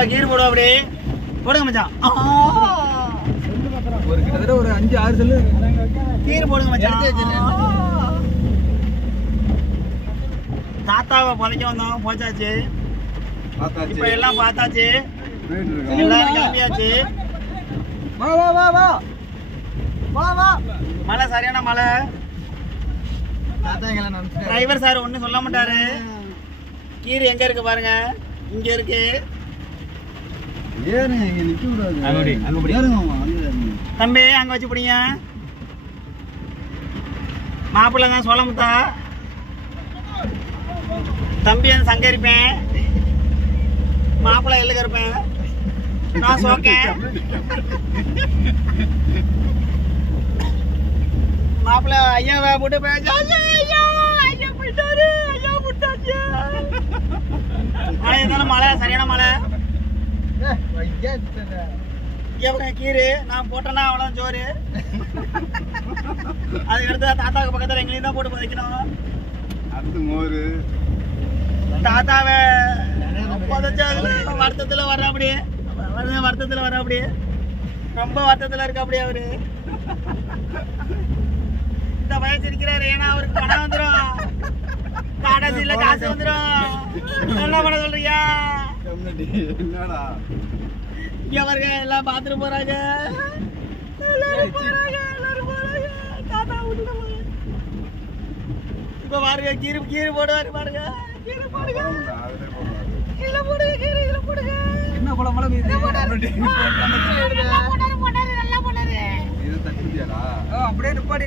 கீர் போடுவோம் அப்படி போடுங்க மச்சான். ஒரு கிட்டத்தட்ட ஒரு 5-6 செல்லு கீர் போடுங்க மச்சான். தாத்தாவை புதைக்க வந்தோம், போச்சாச்சு. இப்ப எல்லாம் பார்த்தாச்சு, எல்லாரும் கிளம்பியாச்சு. வா வா வா வா வா வா. மழை, சரியான மழை. டிரைவர் சார் ஒன்றும் சொல்ல மாட்டாரு. கீர் எங்க இருக்கு பாருங்க, இங்க இருக்கு. தம்பி அங்க வச்சு பிடிங்க. மாப்பிள்ளை தான் சோளமுத்தா, தம்பி அந்த சங்க இருப்பேன், மாப்பிள்ளை எள்ளுக்க இருப்பேன், நான் சோக்கேன். மாப்பிள்ளை ஐயாவை போட்டு போயிட்டாரு, ஐயா போட்டாச்சு. மழை இருந்தாலும் மழை, சரியான மழை. கீரு நான் போட்டேன்னா அவ்வளோதான் ஜோறு. அதுக்கடுத்து தாத்தாவுக்கு பக்கத்தில் எங்களையும் தான் போட்டு புதைக்கணும். தாத்தாவை புதைச்சதுல வருத்தத்தில் வர்ற அப்படியே, வருத்தத்தில் வர அப்படியே, ரொம்ப வருத்தத்தில் இருக்க அப்படியே. அவரு இந்த வயசு இருக்கிறாரு, ஏன்னா அவருக்கு பணம் வந்துடும், கடைசியில் காசு வந்துடும். என்ன பண்ண சொல்றியா? இங்க பாருங்க, எல்லாம் பாத்துட்டு போறாங்க. இப்ப பாருங்க, கீரு போடுவாரு பாருங்க. கீரு போடுங்க, இதுல போடுங்க, கீரு இதுல போடுங்க. என்ன போல மழை பெய்யுது. நல்லா போனாரு. அப்படியே நிப்பாடி.